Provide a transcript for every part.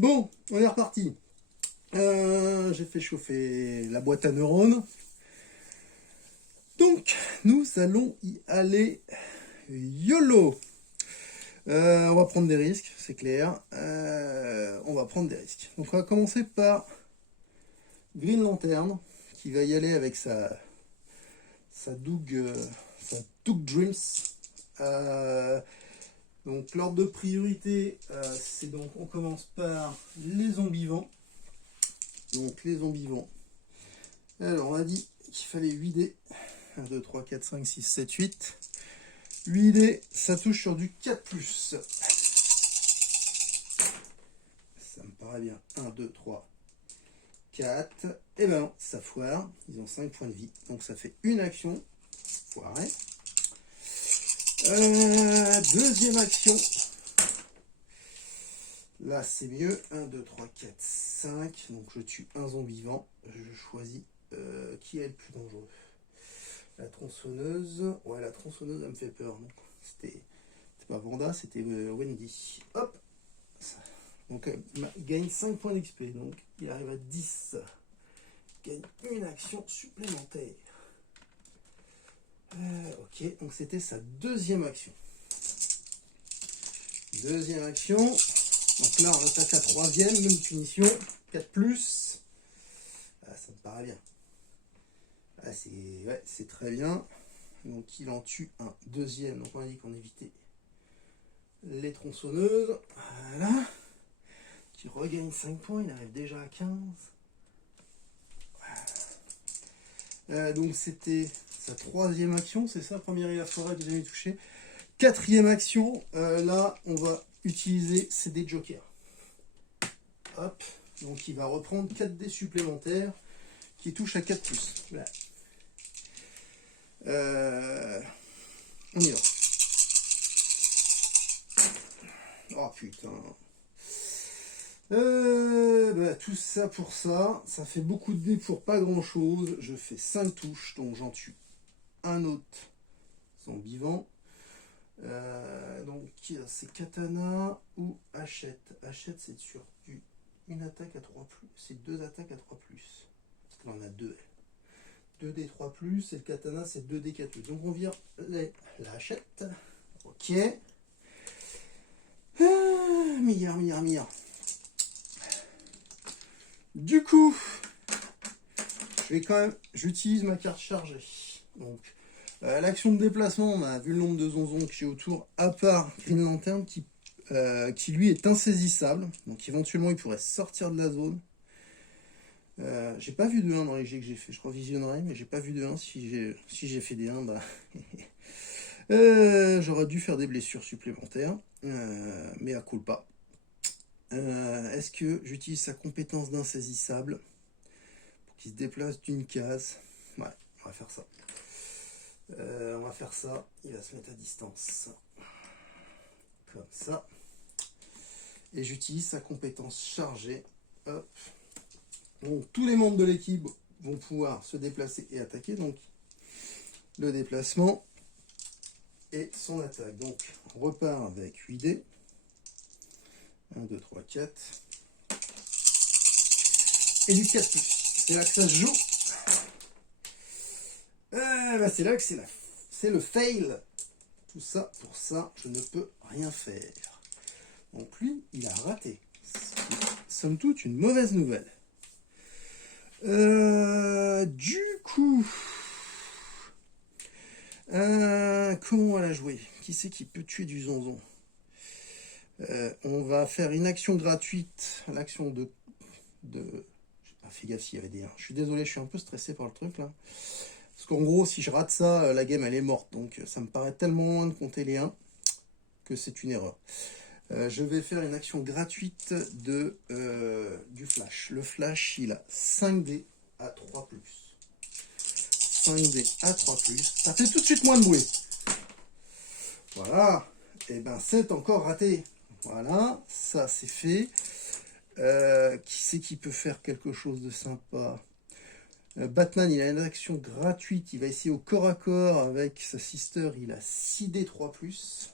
Bon, on est reparti. J'ai fait chauffer la boîte à neurones. Donc, nous allons y aller YOLO. On va prendre des risques, c'est clair. On va prendre des risques. Donc, on va commencer par Green Lantern, qui va y aller avec sa Doug Dreams. Donc, l'ordre de priorité, c'est donc, on commence par les zombivants. Donc, les zombivants. Alors, on a dit qu'il fallait 8 dés. 1, 2, 3, 4, 5, 6, 7, 8. 8 dés, ça touche sur du 4+. Ça me paraît bien. 1, 2, 3, 4. Et ben non, ça foire. Ils ont 5 points de vie. Donc ça fait une action. Foiré. Deuxième action. Là, c'est mieux. 1, 2, 3, 4, 5. Donc je tue un zombivant. Je choisis qui est le plus dangereux. La tronçonneuse. Ouais, la tronçonneuse, elle me fait peur. C'était pas Vanda, c'était Wendy. Hop. Donc, il gagne 5 points d'XP. Donc, il arrive à 10. Il gagne une action supplémentaire. Ok, donc c'était sa deuxième action. Deuxième action. Donc là, on attaque la troisième, même punition. 4+. Ah, ça me paraît bien. Ah, c'est très bien. Donc il en tue un deuxième. Donc on a dit qu'on évitait les tronçonneuses. Voilà. Qui regagne 5 points. Il arrive déjà à 15. Voilà. Donc c'était sa troisième action. C'est ça, première il a forêt, deuxième il touché. Quatrième action. Là, on va utiliser ces dés jokers. Hop. Donc il va reprendre 4 dés supplémentaires qui touchent à 4+. Voilà. On y va. Oh putain. Tout ça pour ça. Ça fait beaucoup de dés pour pas grand chose. Je fais 5 touches, donc j'en tue un autre zombivant. Donc c'est katana ou hachette. Hachette, c'est sur une attaque à 3+. C'est 2 attaques à 3+. Parce qu'on en a 2. 2D 3+, et le katana c'est 2D 4+. Donc on vire la hachette. Ok. Milliard. Du coup, j'utilise ma carte chargée. Donc, l'action de déplacement, on a vu le nombre de zonzons que j'ai autour, à part Green Lantern qui lui est insaisissable. Donc éventuellement il pourrait sortir de la zone. J'ai pas vu de 1 dans les jets que j'ai fait, je revisionnerai, mais j'ai pas vu de 1. Si j'ai fait des 1, bah j'aurais dû faire des blessures supplémentaires, mais à culpa. Est-ce que j'utilise sa compétence d'insaisissable pour qu'il se déplace d'une case? Ouais, on va faire ça. Il va se mettre à distance. Comme ça. Et j'utilise sa compétence chargée. Hop. Donc tous les membres de l'équipe vont pouvoir se déplacer et attaquer. Donc le déplacement et son attaque. Donc on repart avec 8 dés. 1, 2, 3, 4. Et du 4+. C'est là que ça se joue. C'est là que c'est le fail. Tout ça, pour ça, je ne peux rien faire. Donc lui, il a raté. C'est somme toute une mauvaise nouvelle. Du coup, comment on va la jouer? Qui c'est qui peut tuer du zonzon? On va faire une action gratuite. L'action de... J'ai pas fait gaffe s'il y avait des 1. Je suis désolé, je suis un peu stressé par le truc là. Parce qu'en gros, si je rate ça, la game elle est morte. Donc ça me paraît tellement loin de compter les 1 que c'est une erreur. Je vais faire une action gratuite du flash. Le flash, il a 5 dés à 3+. 5 dés à 3+. Ça fait tout de suite moins de bruit. Voilà. Et ben c'est encore raté. Voilà, ça c'est fait. Qui c'est qui peut faire quelque chose de sympa? Batman, il a une action gratuite. Il va essayer au corps à corps avec sa sister. Il a 6 dés 3+.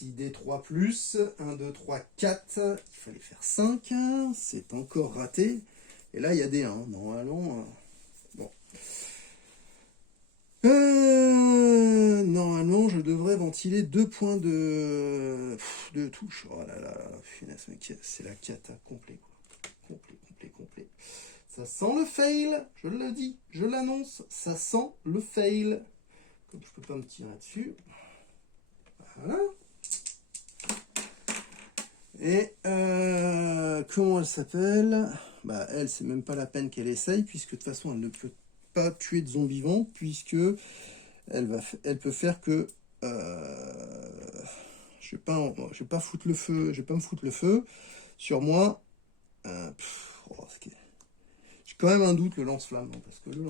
parti. D3 plus. 1, 2, 3, 4. Il fallait faire 5. C'est encore raté. Et là, il y a des 1. Non, allons. Bon. Normalement, je devrais ventiler 2 points de touche. Oh là là, finesse, mec, c'est la cata complet, quoi. Complet. Ça sent le fail, je le dis, je l'annonce, ça sent le fail. Comme je peux pas me tirer dessus. Voilà. Et comment elle s'appelle? Bah elle, c'est même pas la peine qu'elle essaye, puisque de toute façon, elle ne peut pas tuer de zombies vivants, puisque elle peut faire que je vais pas foutre le feu, je vais pas me foutre le feu sur moi. J'ai quand même un doute le lance-flamme, parce que le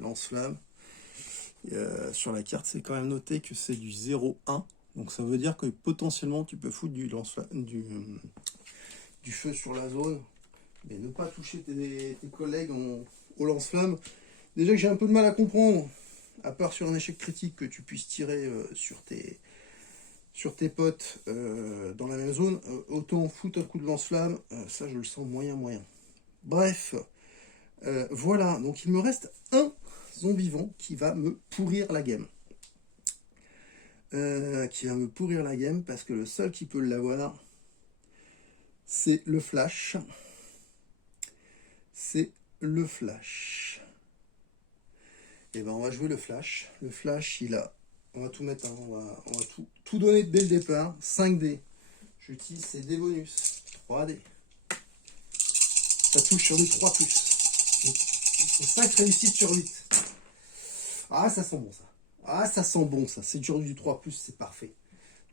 lance-flamme, sur la carte, c'est quand même noté que c'est du 0-1. Donc ça veut dire que potentiellement tu peux foutre du feu sur la zone, mais ne pas toucher tes collègues au lance-flamme. Déjà que j'ai un peu de mal à comprendre, à part sur un échec critique, que tu puisses tirer sur tes potes dans la même zone, autant foutre un coup de lance-flamme, ça je le sens moyen. Bref, voilà, donc il me reste un zombie vivant qui va me pourrir la game. Parce que le seul qui peut l'avoir, c'est le flash. Et ben on va jouer le flash. Le flash, on va tout mettre, hein, on va tout donner dès le départ. 5D. J'utilise ces dés bonus. 3D. Ça touche sur du 3+. Il faut 5 réussites sur 8. Ah, ça sent bon ça. C'est dur du 3+, c'est parfait.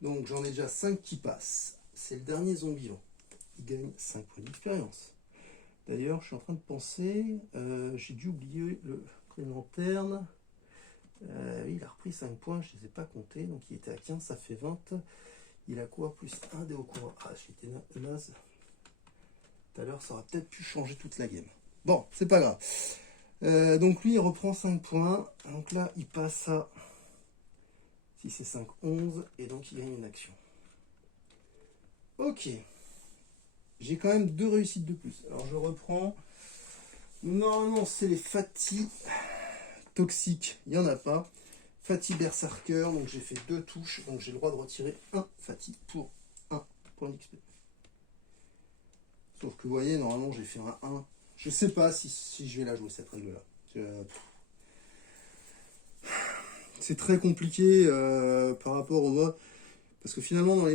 Donc j'en ai déjà 5 qui passent. C'est le dernier zombie vivant. Il gagne 5 points d'expérience. D'ailleurs, je suis en train de penser, j'ai dû oublier le prix lanterne. Il a repris 5 points, je ne les ai pas comptés, donc il était à 15, ça fait 20. Il a quoi? Plus 1 dé au courant. Ah, j'étais naze. Tout à l'heure, ça aurait peut-être pu changer toute la game. Bon, c'est pas grave. Donc lui, il reprend 5 points. Donc là, il passe à 6 et 5, 11. Et donc, il gagne une action. Ok. J'ai quand même 2 réussites de plus. Alors, je reprends. Normalement, c'est les fatigues toxiques. Il n'y en a pas. Fatigue berserker. Donc, j'ai fait 2 touches. Donc, j'ai le droit de retirer un fatigue pour 1 point d'XP. Sauf que vous voyez, normalement, j'ai fait un 1. Je sais pas si je vais la jouer, cette règle-là. C'est très compliqué par rapport au mode. Parce que finalement,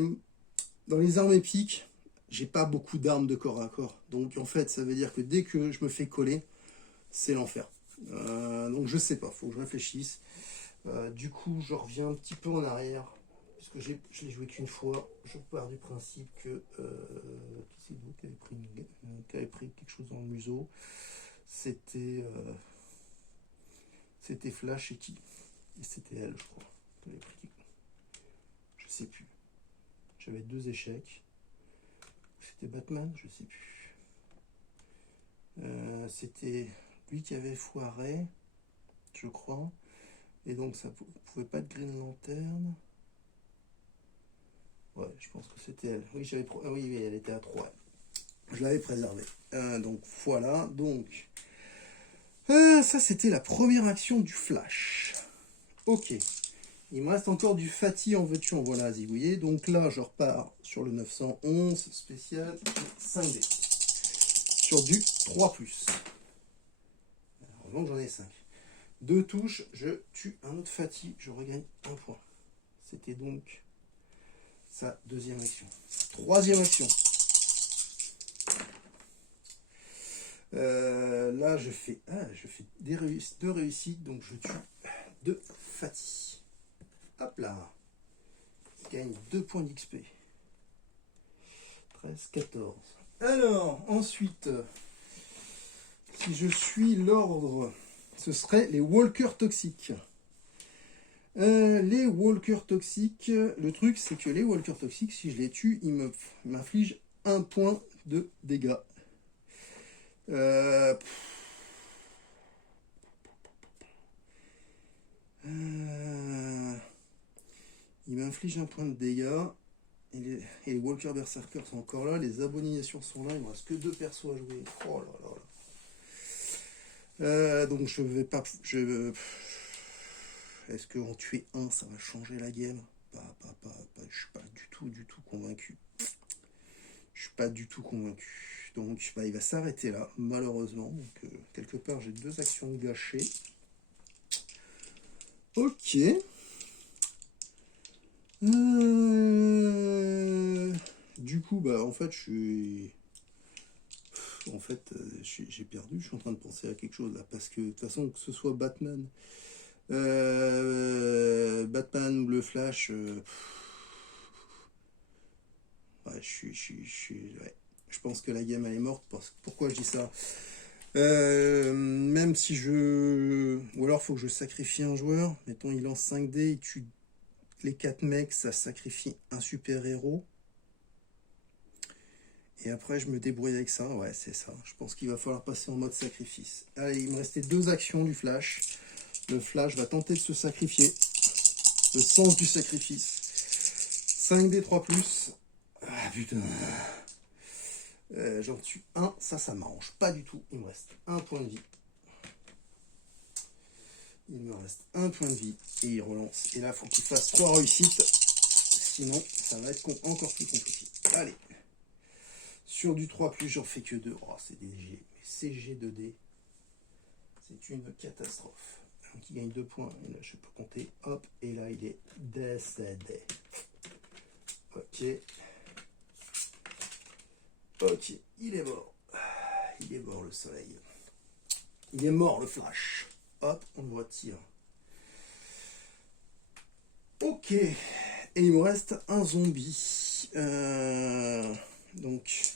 dans les armes épiques, j'ai pas beaucoup d'armes de corps à corps. Donc en fait, ça veut dire que dès que je me fais coller, c'est l'enfer. Donc je sais pas, faut que je réfléchisse. Du coup, je reviens un petit peu en arrière. Parce que je l'ai joué qu'une fois. Je pars du principe que... qui c'est vous qui avait pris quelque chose dans le museau? C'était Flash et qui? Et c'était elle, je crois. Qui avait pris. Je sais plus. J'avais 2 échecs. C'était Batman, je sais plus. C'était lui qui avait foiré, je crois. Et donc ça pouvait pas être Green Lantern. Ouais, je pense que c'était elle. Oui, oui, elle était à 3. Je l'avais préservée. Donc voilà. Donc ça c'était la première action du Flash. Ok. Il me reste encore du Fatih en veux-tu en voilà, vous voyez. Donc là, je repars sur le 911 spécial 5D. Sur du 3+. Heureusement que j'en ai 5. 2 touches, je tue un autre Fatih, je regagne 1 point. C'était donc sa deuxième action. Troisième action. Là, je fais 2 réussites, donc je tue 2 Fatih. Hop là. Il gagne 2 points d'XP. 13, 14. Alors, ensuite, si je suis l'ordre, ce serait les walkers toxiques. Les walkers toxiques, le truc c'est que les walkers toxiques, si je les tue, ils m'infligent 1 point de dégâts. Il m'inflige un point de dégâts. Et les Walker Berserker sont encore là. Les abominations sont là. Il me reste que 2 persos à jouer. Oh là là là. Donc je vais pas... Est-ce qu'en tuer un, ça va changer la game? Je suis pas du tout convaincu. Je suis pas du tout convaincu. Donc il va s'arrêter là, malheureusement. Donc quelque part, j'ai 2 actions gâchées. Ok. Du coup, bah en fait, j'ai perdu. Je suis en train de penser à quelque chose là, parce que de toute façon, que ce soit Batman ou le Flash, ouais, je pense que la game elle est morte. Pourquoi je dis ça? Même si ou alors faut que je sacrifie un joueur. Mettons, il lance 5 dés, il tue les 4 mecs, ça sacrifie un super héros. Et après, je me débrouille avec ça. Ouais, c'est ça. Je pense qu'il va falloir passer en mode sacrifice. Allez, il me restait 2 actions du Flash. Le Flash va tenter de se sacrifier. Le sens du sacrifice. 5D 3+. Ah putain. J'en tue un. Ça m'arrange pas du tout. Il me reste un point de vie. Il me reste un point de vie. Et il relance. Et là, il faut qu'il fasse 3 réussites. Sinon, ça va être encore plus compliqué. Allez. Sur du 3+, j'en fais que 2. Oh, c'est des G. CG2D. C'est une catastrophe. Donc il gagne 2 points. Et là, je peux compter. Hop. Et là, il est décédé. Ok. Ok. Il est mort. Il est mort, le soleil. Il est mort, le Flash. Hop, on le retire. Ok. Et il me reste un zombie. Donc...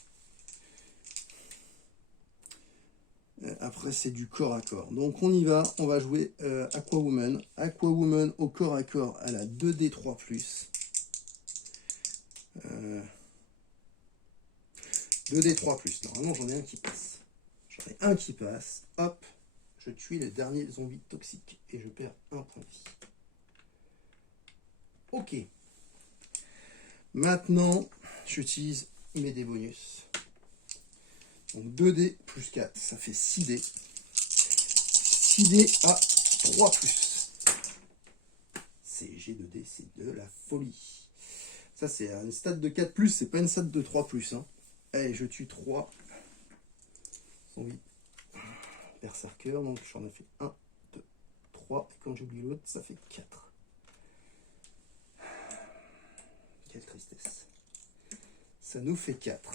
Après, c'est du corps à corps. Donc, on y va. On va jouer Aquawoman. Aquawoman au corps à corps, elle a 2D 3+. 2D 3+. Normalement, j'en ai un qui passe. J'en ai un qui passe. Hop. Je tue le dernier zombie toxique. Et je perds un point de vie. Ok. Maintenant, j'utilise mes dés bonus. Donc 2D plus 4, ça fait 6D. 6D à 3+. CG2D, c'est de la folie. Ça, c'est une stat de 4+, c'est pas une stat de 3+. Hein. Allez, je tue 3 zombies berserker. Donc j'en ai fait 1, 2, 3. Et quand j'oublie l'autre, ça fait 4. Quelle tristesse. Ça nous fait 4.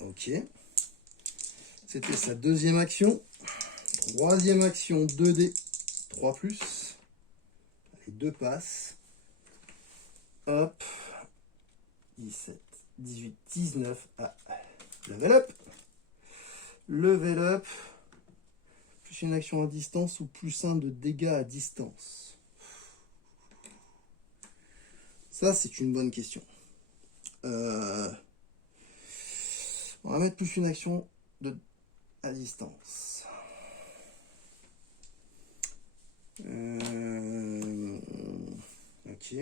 Ok. C'était sa deuxième action. Troisième action, 2D, 3+. Les 2 passes. Hop. 17, 18, 19. Ah. Level up. Level up. Plus une action à distance ou plus 1 de dégâts à distance. Ça, c'est une bonne question. On va mettre plus une action à distance. Ok.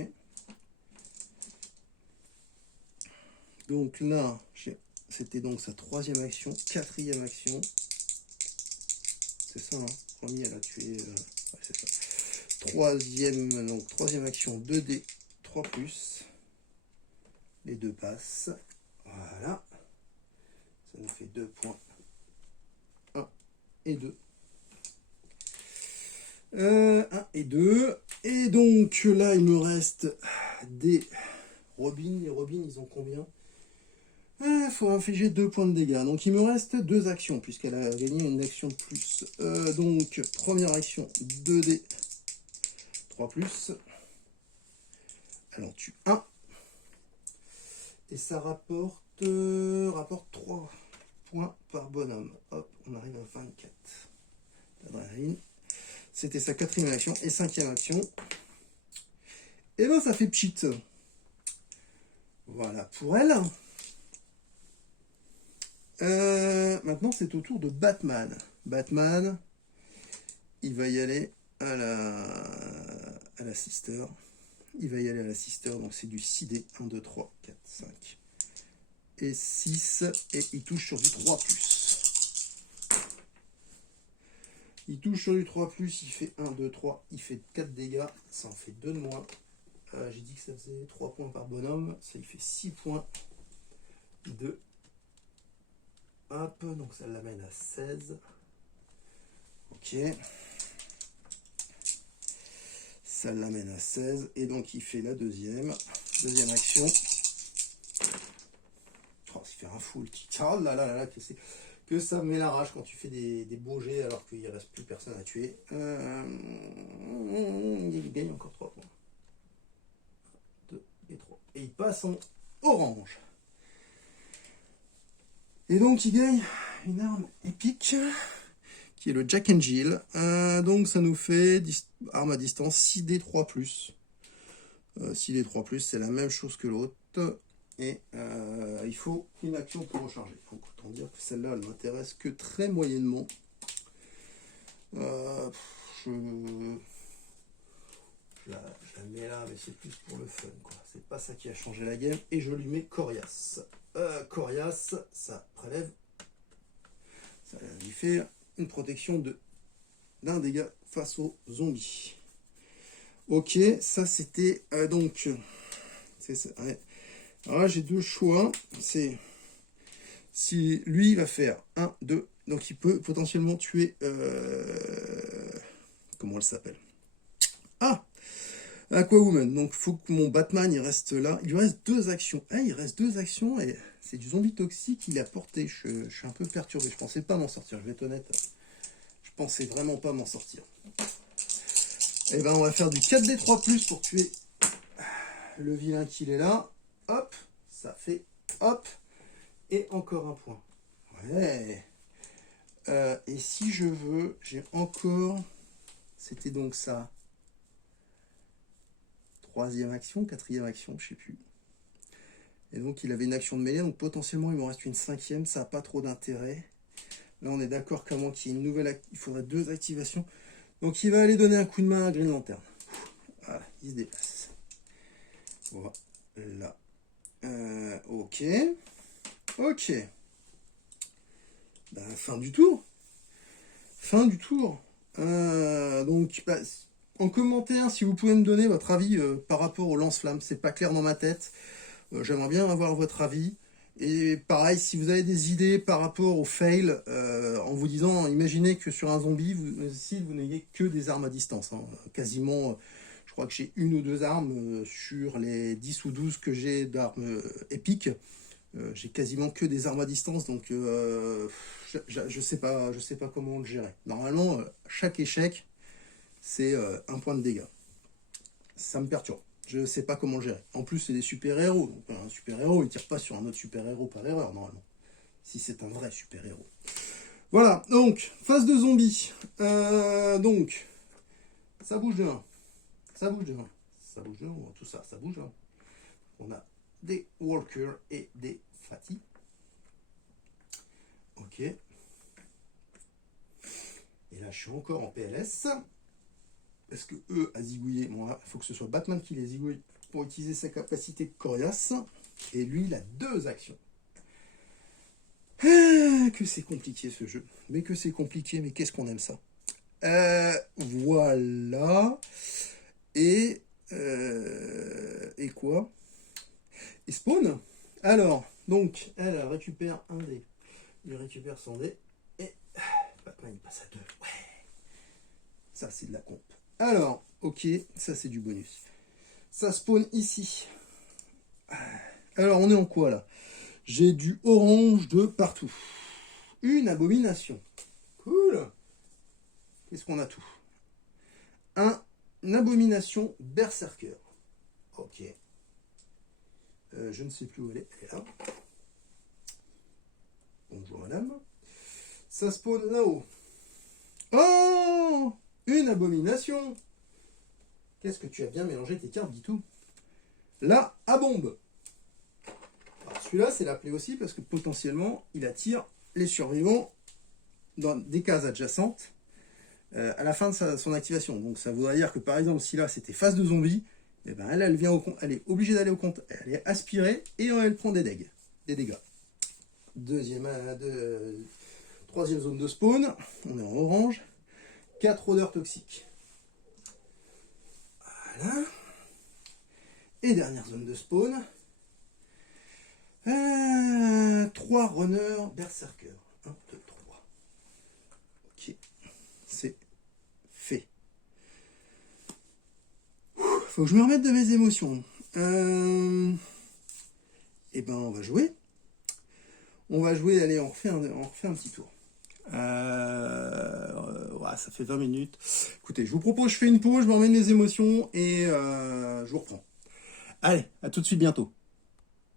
Donc là, c'était donc sa troisième action, quatrième action. C'est ça, hein. Premier, elle a tué. Ouais, c'est ça. Troisième action, 2D, 3+. Les 2 passent. Voilà. Ça nous fait 2 points. 1 et 2. 1 et 2. Et donc là, il me reste des Robins. Les Robins, ils ont combien? Il faut infliger 2 points de dégâts. Donc il me reste 2 actions, puisqu'elle a gagné une action de plus. Donc, première action, 2D 3+. Elle en tue 1. Et ça rapporte 3 points par bonhomme. Hop, on arrive à 24. L'adrénaline. C'était sa quatrième action. Et cinquième action. Et ben ça fait pchit. Voilà pour elle. Maintenant, c'est au tour de Batman. Batman, il va y aller à la sister. Il va y aller à la sister, donc c'est du 6D. 1, 2, 3, 4, 5 et 6. Et il touche sur du 3+. Il touche sur du 3+, il fait 1, 2, 3, il fait 4 dégâts. Ça en fait 2 de moins. J'ai dit que ça faisait 3 points par bonhomme. Ça, il fait 6 points de... Hop, donc ça l'amène à 16. Ok. Ça l'amène à 16. Et donc il fait la deuxième action. Oh, il fait un full kick. Oh là là là là, que ça me met la rage quand tu fais des beaux jets alors qu'il ne reste plus personne à tuer. Il gagne encore 3 points. 2 et 3. Et il passe en orange. Et donc il gagne une arme épique qui est le Jack and Jill. Donc ça nous fait arme à distance 6D3+. 6D3+, c'est la même chose que l'autre. Et il faut une action pour recharger. Donc autant dire que celle-là, elle m'intéresse que très moyennement. Je la mets là, mais c'est plus pour le fun, quoi. C'est pas ça qui a changé la game. Et je lui mets Coriace. Coriace, ça prélève. Ça lui fait une protection d'un dégât face aux zombies. Ok, ça c'était donc. C'est ça. Ouais. Alors là, j'ai deux choix. C'est si lui va faire 1, 2. Donc il peut potentiellement tuer. Comment elle s'appelle? Ah! Aquawoman. Donc il faut que mon Batman il reste là. Il lui reste 2 actions. Ah, il reste 2 actions et c'est du zombie toxique qu'il a porté. Je suis un peu perturbé. Je pensais pas m'en sortir. Je vais être honnête. Je pensais vraiment pas m'en sortir. Et ben on va faire du 4D3+ pour tuer le vilain qu'il est là. Hop, ça fait hop. Et encore un point. Ouais. Et si je veux, j'ai encore... C'était donc ça. 3e action, 4e action, je sais plus. Et donc il avait une action de mêlée, donc potentiellement il me reste une 5e, ça n'a pas trop d'intérêt. Là on est d'accord qu'à moins qu'il y ait une nouvelle... Il faudrait 2 activations. Donc il va aller donner un coup de main à Green Lantern. Voilà, il se déplace. Voilà. Ok. Ok. Ben, fin du tour. Fin du tour. Donc, bah, en commentaire, si vous pouvez me donner votre avis par rapport au lance-flamme. C'est pas clair dans ma tête. J'aimerais bien avoir votre avis. Et pareil, si vous avez des idées par rapport au fail, en vous disant, imaginez que sur un zombie, vous n'ayez que des armes à distance. Hein. Quasiment, je crois que j'ai 1 ou 2 armes sur les 10 ou 12 que j'ai d'armes épiques. J'ai quasiment que des armes à distance, donc je sais pas comment le gérer. Normalement, chaque échec, c'est 1 point de dégâts. Ça me perturbe. Je ne sais pas comment le gérer. En plus, c'est des super-héros. Donc, un super-héros, il ne tire pas sur un autre super-héros par erreur, normalement. Si c'est un vrai super-héros. Voilà, donc, phase de zombies. Donc, ça bouge de 1. Ça bouge de 1. Ça bouge de 1. Tout ça, ça bouge de 1. On a des walkers et des fatty. Ok. Et là, je suis encore en PLS. Parce que eux, à zigouiller, moi, il faut que ce soit Batman qui les zigouille pour utiliser sa capacité de coriace. Et lui, il a 2 actions. Ah, que c'est compliqué ce jeu. Mais que c'est compliqué, mais qu'est-ce qu'on aime ça. Voilà. Et quoi? Et spawn. Alors, donc, elle récupère un dé. Il récupère son dé. Et Batman, il passe à 2. Ouais. Ça, c'est de la comp. Alors, ok, ça c'est du bonus. Ça spawn ici. Alors, on est en quoi là? J'ai du orange de partout. Une abomination. Cool. Qu'est-ce qu'on a tout? Une abomination berserker. Ok. Je ne sais plus où elle est. Elle est là. Bonjour madame. Ça spawn là-haut. Oh! Une abomination. Qu'est-ce que tu as bien mélangé tes cartes, dis tout. Là, à bombe. Celui-là, c'est l'appelé aussi parce que potentiellement, il attire les survivants dans des cases adjacentes. à la fin de son activation. Donc ça voudrait dire que par exemple, si là c'était phase de zombie, eh ben elle vient elle est obligée d'aller au compte, elle est aspirée et elle prend des dégâts. Troisième zone de spawn, on est en orange. 4 odeurs toxiques. Voilà. Et dernière zone de spawn. 3 runners berserker. 1, 2, 3. Ok. C'est fait. Faut que je me remette de mes émotions. Et ben on va jouer. On va jouer, allez, on refait un petit tour. Ouais, ça fait 20 minutes. Écoutez, je vous propose, je fais une pause, je me remets mes émotions et je vous reprends. Allez, à tout de suite bientôt.